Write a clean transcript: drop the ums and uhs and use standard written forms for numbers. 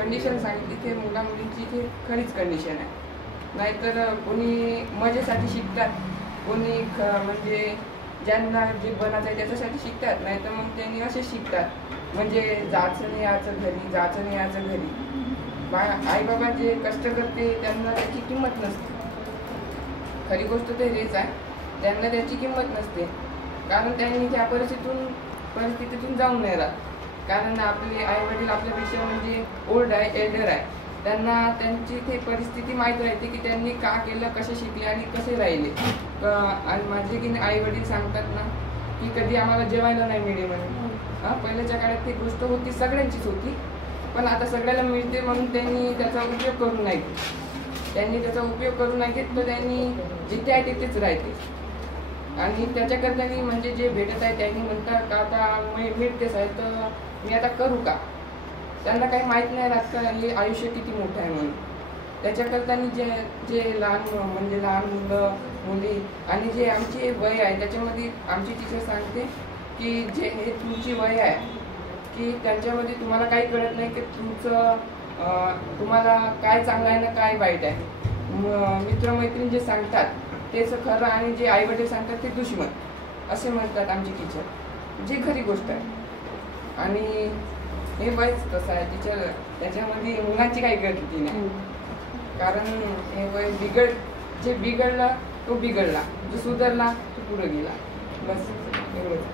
Condition सांगितली ते मुला मुलींची ती खरीच कंडिशन आहे. नाहीतर कोणी मजेसाठी शिकतात, कोणी म्हणजे ज्यांना जे बनायचं आहे त्याच्यासाठी शिकतात, नाहीतर मग त्यांनी असे शिकतात म्हणजे जायचं नाही याचं घरी, जायचं नाही याचं घरी. आई बाबा जे कष्ट करते त्यांना त्याची किंमत नसते. खरी गोष्ट तर हेच आहे, त्यांना त्याची किंमत नसते, कारण त्यांनी त्या परिस्थितीतून जाऊन नाही राहत. कारण आपले आई वडील आपल्यापेक्षा म्हणजे ओल्ड आहे, एल्डर आहे, त्यांना त्यांची ते परिस्थिती माहीत राहते की त्यांनी का केलं, कसे शिकले आणि कसे राहिले. आणि माझे की आई वडील सांगतात ना की कधी आम्हाला जेवायला नाही मिळे म्हणून. पहिल्याच्या काळात ती गोष्ट होती, सगळ्यांचीच होती, पण आता सगळ्याला मिळते म्हणून त्यांनी त्याचा उपयोग करून नाही घेत. त्यांनी त्याचा उपयोग करून नाही घेत, तर त्यांनी जिथे आहे तिथेच राहते. आणि त्याच्याकरता मी म्हणजे जे भेटत आहे त्यांनी म्हणतात का आता मिळतेच आहे तर मी आता करू का. त्यांना काही माहीत नाही राहत का हे आयुष्य किती मोठं आहे म्हणून. त्याच्याकरता जे लहान मुलं मुली आणि जे आमचे वय आहे त्याच्यामध्ये आमची टीचर सांगते की जे हे तुमची वय आहे की त्यांच्यामध्ये तुम्हाला काही कळत नाही की तुम्हाला काय चांगलं आहे ना काय वाईट आहे. मित्रमैत्रीण जे सांगतात तेच खरं आणि जे आई वडील सांगतात ते दुश्मन असे म्हणतात आमची टीचर, जी खरी गोष्ट आहे. आणि हे वयच तसं आहे टीचर, त्याच्यामध्ये मुलांची काही गलती नाही. कारण हे वय जे बिघडला तो बिघडला, जो सुधारला तो पुढे गेला, बस एवढंच.